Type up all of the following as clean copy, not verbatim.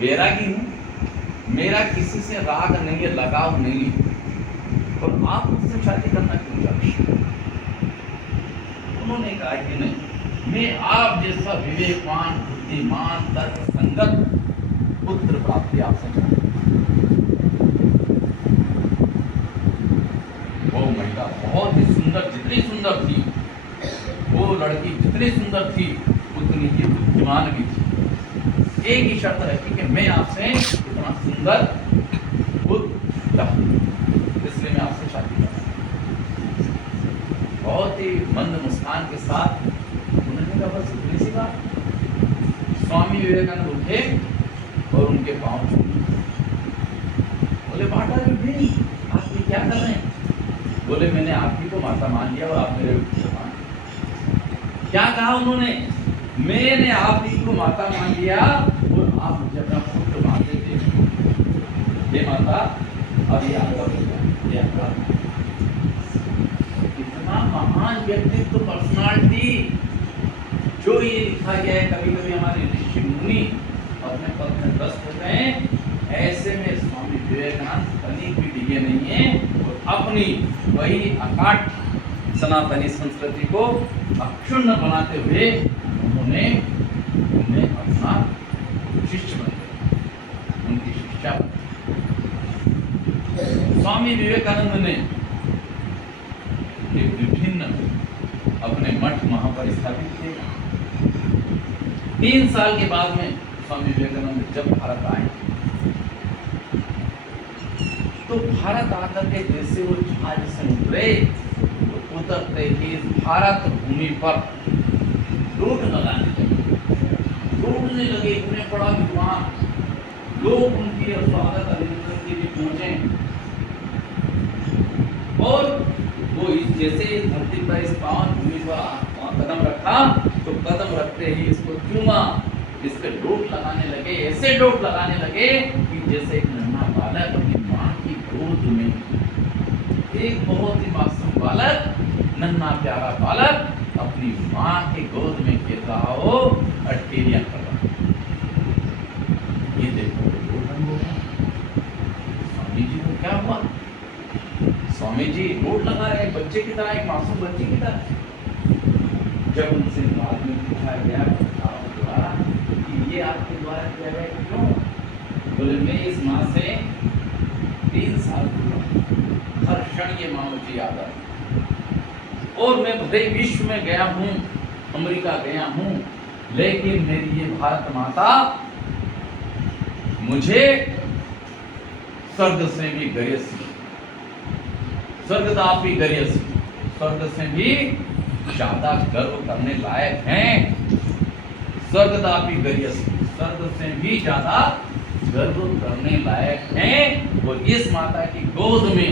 वैरागी हूँ, मेरा किसी से राग नहीं है, लगाव नहीं है, और आप मुझसे शादी करना क्यों चाहते हैं? उन्होंने कहा कि नहीं, मैं आप जैसा विवेकवान, बुद्धिमान, तर्क संगत पुत्र प्राप्ति आपसे चाहता हूं। वो महिला बहुत ही सुंदर, जितनी सुंदर थी वो लड़की, जितनी सुंदर थी उतनी ही बुद्धिमान भी थी। एक ही शर्त रखी कि मैं आपसे इतना सुंदर पुत्र चाहती हूं, इसलिए मैं आपसे शादी करता हूं। बहुत ही मंद मुस्कान के साथ उन्होंने कहा, बस इतनी सी बात। स्वामी विवेकानंद उठे और उनके पांव छूए। बोले, माता जी आप ये क्या कर रहे हैं? बोले, मैंने आप ही को माता मान लिया और आप मेरे पुत्र मान। क्या कहा उन्होंने? मैंने आप ही को माता मान लिया और आप मुझे अपना पुत्र मानते थे। ये माता अब ये आपका पुत्र, ये आपका। इतना महान व्यक्तित्व, पर्सनालिटी, जो ये लिखा गया है। कभी कभी हमारे ऋषि मुनि अपने पद में ग्रस्त होते हैं, ऐसे में स्वामी विवेकानंद कहीं भी डिगे नहीं है और अपनी वही अकाट सनातनी संस्कृति को अक्षुण्ण बनाते हुए उन्होंने उन्हें अपना शिष्य बन गया, उनकी शिष्या बन गई। स्वामी विवेकानंद ने विभिन्न अपने मठ वहां पर स्थापित किए। 3 साल के बाद में स्वामी विवेकानंद जब भारत आए तो भारत आकर के जैसे वो जहाज से उतरे तो उतरते ही भारत भूमि पर लूट लगाने लगे, लूटने लगे। उन्हें बड़ा विद्वान लोग उनकी स्वागत अभिनंदन के लिए पहुंचे और वो जैसे इस धरती पर, इस पावन भूमि पर कदम रखा तो कदम रखते ही इसको चूमा, इसके डोट लगाने लगे। ऐसे डोट लगाने लगे कि जैसे एक नन्हा बालक अपनी माँ की गोद में, एक बहुत ही मासूम बालक, नन्हा प्यारा बालक अपनी माँ की गोद में खेल रहा हो, अटकेलियां कर रहा हो। ये देखो स्वामी जी को क्या हुआ? स्वामी जी डोट लगा रहे बच्चे की तरह, एक मासूम बच्चे की तरह। जब उनसे बाद में पूछा गया द्वारा कि ये आपके द्वारा किया गया, क्यों? बोले, मैं इस माँ से 3 साल दूर, हर क्षण ये माँ मुझे याद आई और मैं भले विश्व में गया हूँ, अमेरिका गया हूँ, लेकिन मेरी ये भारत माता मुझे स्वर्ग से भी गरेसी, स्वर्गदापी गरेसी, स्वर्ग से भी ज्यादा गर्व करने लायक हैं। स्वर्गदापी गरेसी, स्वर्ग से भी ज्यादा गर्व करने लायक हैं। और इस माता की गोद में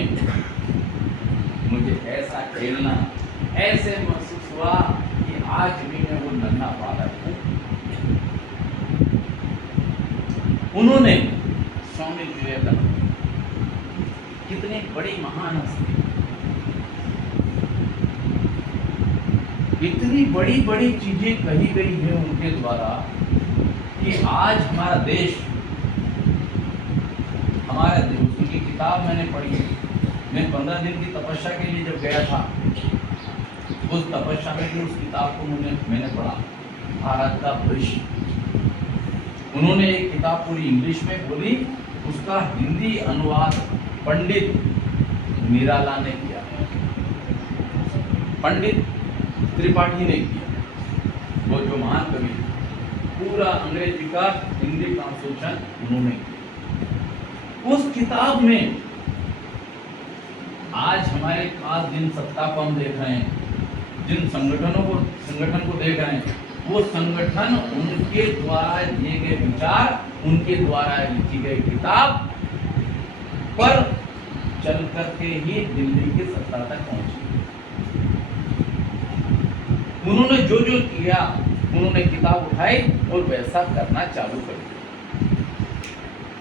मुझे ऐसा खेलना, ऐसे महसूस हुआ कि आज भी मैं वो नन्हा बालक हूँ। उन्होंने स्वामी विवेकानंद कितनी बड़ी महान हस्ती, इतनी बड़ी बड़ी चीजें कही गई है उनके द्वारा कि आज हमारा देश, उनकी किताब मैंने पढ़ी। मैं 15 दिन की तपस्या के लिए जब गया था, उस तपस्या में भी उस किताब को मैंने पढ़ा, भारत का भविष्य। उन्होंने एक किताब पूरी इंग्लिश में बोली, उसका हिंदी अनुवाद पंडित निराला ने किया, पंडित त्रिपाठी ने किया। वो जो महान कवि, पूरा अंग्रेजी का हिंदी ट्रांसलेशन उन्होंने किया। उस किताब में आज हमारे पास जिन सत्ता को हम देख रहे हैं, जिन संगठन को देख रहे हैं, वो संगठन उनके द्वारा दिए गए विचार, उनके द्वारा लिखी गई किताब पर चल करके ही दिल्ली की सत्ता तक पहुंची। उन्होंने जो जो किया, उन्होंने किताब उठाई और वैसा करना चालू कर दिया।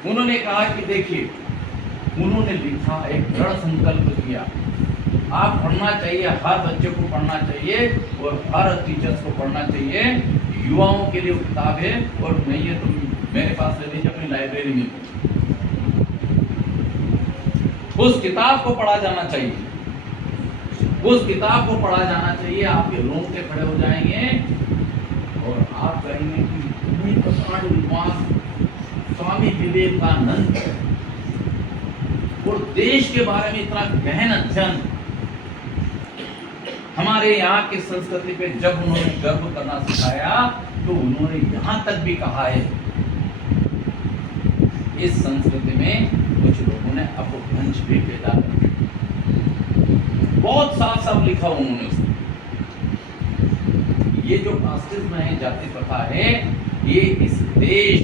उन्होंने कहा कि देखिए, उन्होंने लिखा, एक दृढ़ संकल्प किया, आप पढ़ना चाहिए, हर बच्चे को पढ़ना चाहिए और हर टीचर्स को पढ़ना चाहिए। युवाओं के लिए वो किताब है, और नहीं है तो मेरे पास ले लीजिए अपनी लाइब्रेरी में। उस किताब को पढ़ा जाना चाहिए, उस किताब को पढ़ा जाना चाहिए। आपके रोंगटे खड़े हो जाएंगे और आप कहेंगे कि इतनी प्रकांड विद्वान स्वामी विवेकानंद और देश के बारे में इतना गहन अध्ययन, हमारे यहाँ की संस्कृति पे जब उन्होंने गर्व करना सिखाया तो उन्होंने यहाँ तक भी कहा है, इस संस्कृति में कुछ लोगों ने अपभ्रंश भी पैदा कर दिया। बहुत साफ साफ लिखा उन्होंने उसमें। ये जो कास्टिज्म है, जाति प्रथा है, ये इस देश,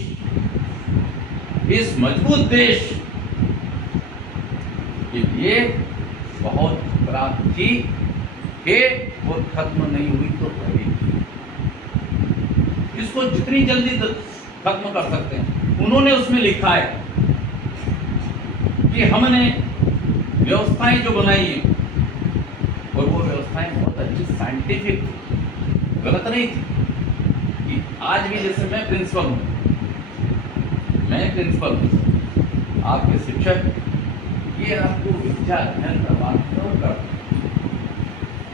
इस मजबूत देश के लिए बहुत खतरनाक थी कि वो खत्म नहीं हुई तो रहेगी। इसको जितनी जल्दी खत्म कर सकते हैं। उन्होंने उसमें लिखा है कि हमने व्यवस्थाएं जो बनाई है, और वो व्यवस्थाएं बहुत अच्छी साइंटिफिक, गलत नहीं थी। कि आज भी जैसे मैं प्रिंसिपल हूँ, आपके शिक्षक, ये आपको विद्या अध्ययन करवाते और करते,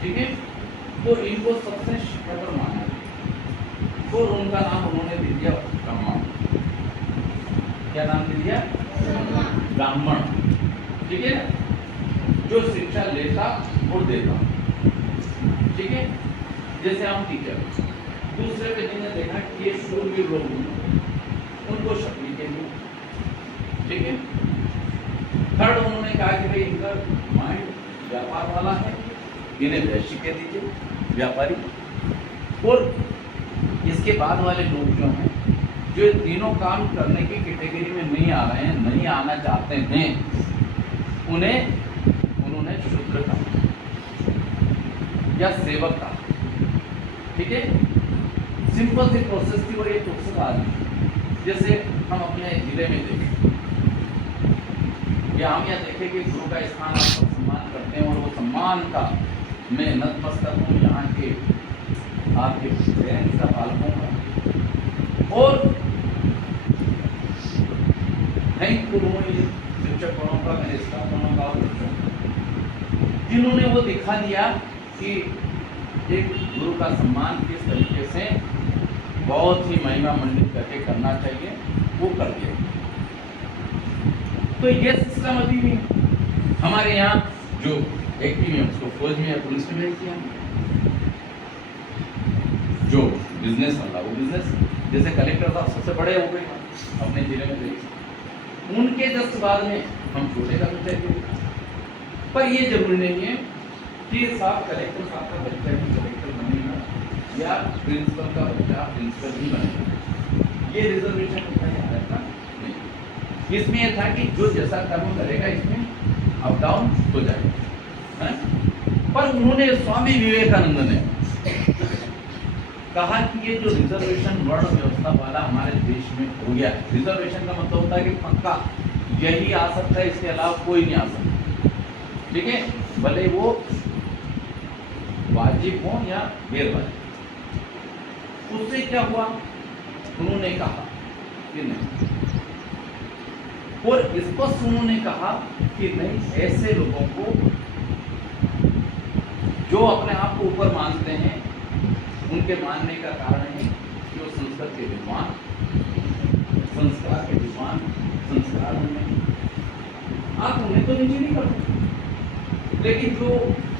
ठीक है। तो इनको सबसे शिक्षक माना, तो उनका नाम उन्होंने दे दिया ब्राह्मण। क्या नाम दे दिया? ब्राह्मण, ठीक है ना, जो शिक्षा लेता और देता, ठीक है। जैसे हम टीचर, दूसरे पे जिन्हें देखा कि ये शूरवीर लोग, उनको शक्ति के लिए, ठीक है। थर्ड उन्होंने कहा कि भाई इनका माइंड व्यापार वाला है, इन्हें वैश्य कह दीजिए, व्यापारी। और इसके बाद वाले लोग जो हैं, जो तीनों काम करने की कैटेगरी में नहीं आ रहे हैं, नहीं आना चाहते हैं, उन्होंने शूद्र कहा या सेवक कहा, ठीक है। सिंपल सी प्रोसेस थी, और ये प्रोसेस आज जैसे हम अपने जिले में देखें, या हम यह देखें कि गुरु का स्थान आप सम्मान करते हैं, और वो सम्मान का मैं नतमस्तक हूँ यहाँ के आपके पेरेंट्स का, पालकों का, और थैंकफुल हूँ ये शिक्षकों का, मेरे स्टाफों का, और जिन्होंने वो दिखा दिया कि एक गुरु का सम्मान किस तरीके से बहुत ही महिमा मंडित करके करना चाहिए, वो कर दिया। तो ये सिस्टम अभी भी हमारे यहाँ जो एक्टिव है उसको फौज में या पुलिस में भेज दिया, जो बिजनेस वाला वो बिजनेस, जैसे कलेक्टर साहब सबसे बड़े हो गए अपने जिले में, देखिए उनके जस्ट बाद में हम छोटे का चाहिए। पर ये जरूरी नहीं है कि साहब कलेक्टर साहब का बच्चा ही कलेक्टर बनेगा या प्रिंसिपल का बच्चा प्रिंसिपल ही बनेगा। ये रिजर्वेशन था नहीं, इसमें यह था कि जो जैसा कर्म करेगा इसमें अप डाउन हो जाएगा, है। पर उन्होंने, स्वामी विवेकानंद ने कहा कि ये जो रिजर्वेशन वर्ण व्यवस्था वाला हमारे देश में हो गया, रिजर्वेशन का मतलब होता है कि पक्का यही आ सकता है, इसके अलावा कोई नहीं आ सकता, ठीक है, भले वो वाजिब हो या गैर वाजिब। उससे क्या हुआ, उन्होंने कहा कि नहीं, और स्पष्ट उन्होंने कहा कि नहीं, ऐसे लोगों को जो अपने आप को ऊपर मानते हैं, उनके मानने का कारण है कि वो संस्कृत के विद्वान, संस्कार के विद्वान, संस्कार में आप उन्हें तो नीचे नहीं करते, लेकिन जो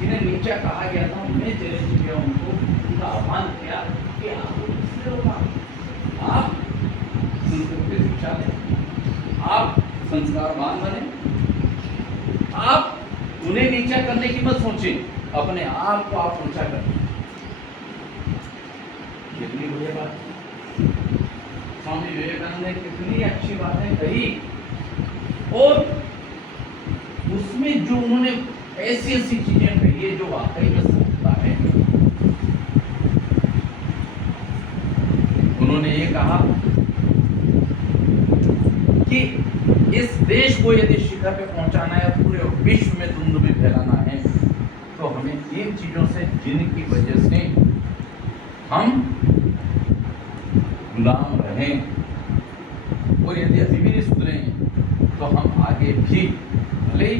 जिन्हें नीचा कहा गया था उन्हें चैलेंज किया, उनका आह्वान किया कि आप संस्कृत की शिक्षा दें, आप संस्कारवान बने, आप उन्हें नीचा करने की मत सोचें, अपने आप को आप ऊंचा करें। कितनी बढ़िया बात, स्वामी विवेकानंद ने कितनी अच्छी बातें कही, और उसमें जो उन्होंने ऐसी ऐसी चीजें कही है जो वाकई में सत्ता है। उन्होंने ये कहा कि इस देश को यदि शिखर पे पहुंचाना है, पूरे विश्व में धुंध में फैलाना है, तो हमें इन चीजों से, जिनकी वजह से हम गुलाम रहें, और यदि अभी भी नहीं सुधरेंगे तो हम आगे भी भले ही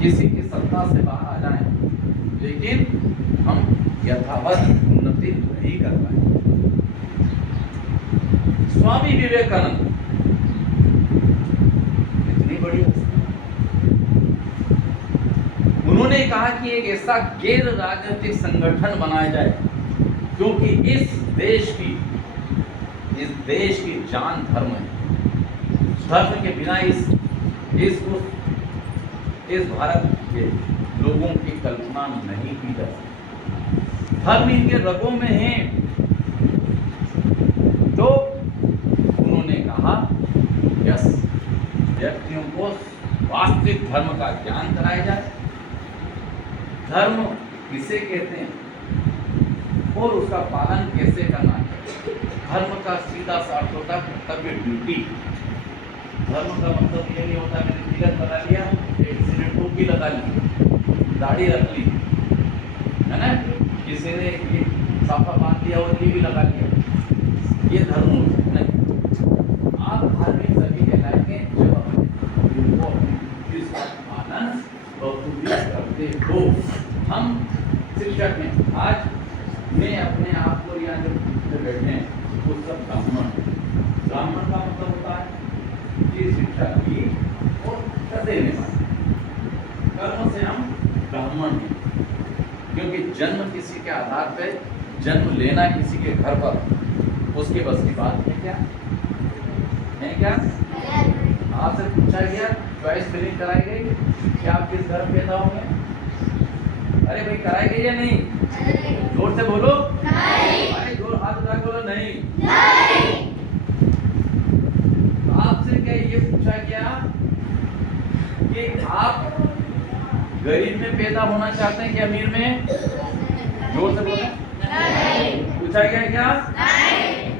किसी की सत्ता से बाहर आ जाएं, लेकिन हम यथावत उन्नति नहीं कर पाए। स्वामी विवेकानंद इतनी बड़ी हस्ती, उन्होंने कहा कि एक ऐसा गैर राजनीतिक संगठन बनाया जाए, क्योंकि इस देश की जान धर्म है। धर्म के बिना इस भारत के लोगों की कल्पना नहीं की जा सकती। धर्म इनके रगों में है। तो उन्होंने कहा यस, व्यक्तियों को वास्तविक धर्म का ज्ञान कराया जाए, धर्म किसे कहते हैं और उसका पालन कैसे करना है। धर्म का सीधा सा अर्थ होता है कर्तव्य, ड्यूटी। धर्म का मतलब ये नहीं होता मैंने तिलक लगा लिया, एक ने टोपी लगा ली, दाढ़ी रख ली, है ना, किसी ने ये साफा बांध दिया और ये भी लगा लिया, ये धर्म नहीं। आप धार्मिक सभी कहलाएंगे जब अपने पालन करते हो। हम शिक्षक हैं, आज मैं अपने आप को यहाँ जो बैठे हैं वो सब ब्राह्मण। ब्राह्मण का मतलब होता है कि शिक्षा की और देने वाले, कर्म से हम ब्राह्मण हैं। क्योंकि जन्म किसी के आधार पे, जन्म लेना किसी के घर पर, उसके बस की बात है क्या? है क्या? आपसे पूछा गया, चॉइस फिलिंग कराई गई कि आप किस घर में पैदा होंगे? अरे भाई कराई गई या नहीं? जोर से बोलो। नहीं। अरे जोर हाथ उठा बोलो। नहीं। नहीं। तो आपसे क्या ये पूछा गया कि आप गरीब में पैदा होना चाहते हैं कि अमीर में? जोर से बोलो। नहीं। पूछा गया क्या? नहीं।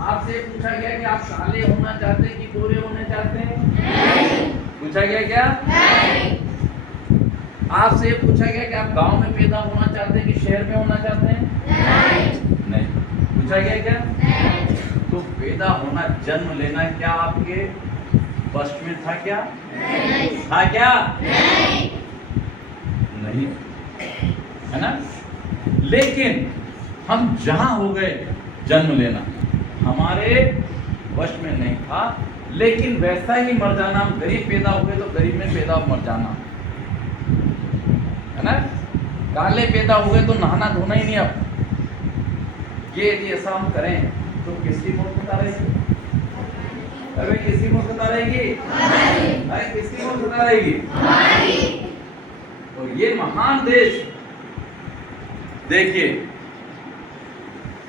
आपसे पूछा गया कि आप काले होना चाहते हैं कि गोरे होना चाहते हैं? नहीं। पूछा गया क्या? नहीं। आपसे पूछा गया कि आप गांव में पैदा होना चाहते हैं कि शहर में होना चाहते हैं? नहीं। नहीं। पूछा गया क्या? नहीं। तो पैदा होना, जन्म लेना क्या आपके फर्स्ट में था क्या? नहीं। था क्या? नहीं। नहीं, है ना? लेकिन हम जहां हो गए जन्म लेना, हमारे वश में नहीं था, लेकिन वैसा ही मर जाना। हम गरीब पैदा हो गए तो गरीब में पैदा मर जाना, है ना? काले पैदा हो गए तो नहाना धोना ही नहीं। अब ये यदि ऐसा हम करें तो किसकी मूर्खता रहेगी? अरे किसकी मूर्खता रहेगी? अरे किसकी मूर्खता रहेगी? और ये महान देश देखिए,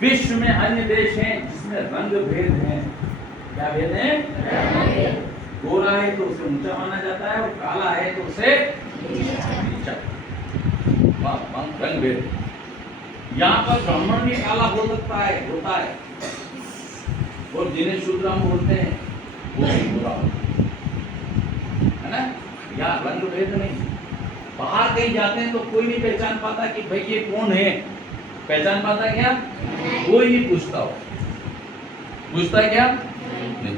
विश्व में अन्य देश हैं जिसमें रंग भेद हैं। क्या भेद है? गोरा है तो उसे ऊंचा माना जाता है और काला है तो उसे नीचा। रंग भेद। यहाँ पर ब्राह्मण भी काला हो सकता है, होता है, और जिन्हें शूद्र हम बोलते हैं वो भी गोरा होता है ना? यहाँ रंग भेद नहीं। बाहर कहीं जाते हैं तो कोई नहीं पहचान पाता कि भाई ये कौन है। पहचान पाता क्या? कोई नहीं पूछता हो। पूछता क्या? नहीं।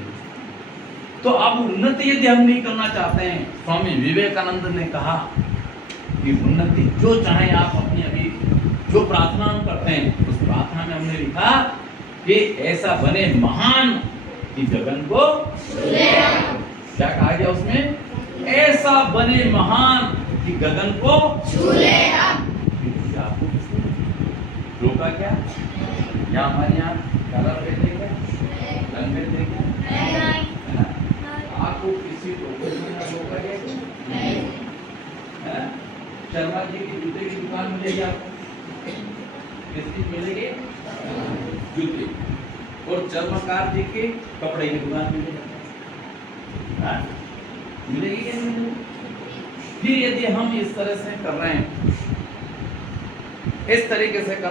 तो अब उन्नति यदि हम नहीं करना चाहते हैं, स्वामी विवेकानंद ने कहा कि उन्नति जो चाहे आप अपनी, अभी जो प्रार्थना हम करते हैं उस प्रार्थना में हमने लिखा कि ऐसा बने महान कि गगन को क्या कहा गया उसमें? ऐसा बने महान कि गगन को छू ले। रोका क्या? या हमारे यहाँ कलर भेद देगा, रंग भेद देगा, है ना? आपको किसी टोपी में ना रोका गया, है ना? शर्मा जी की जूते की दुकान मिलेगी आपको, किसकी मिलेगी? जूते। और चर्मकार जी के कपड़े की दुकान मिलेगी, मिलेगी क्या? नहीं मिलेगी। फिर यदि हम इस तरह से कर रहे हैं, इस तरीके से कर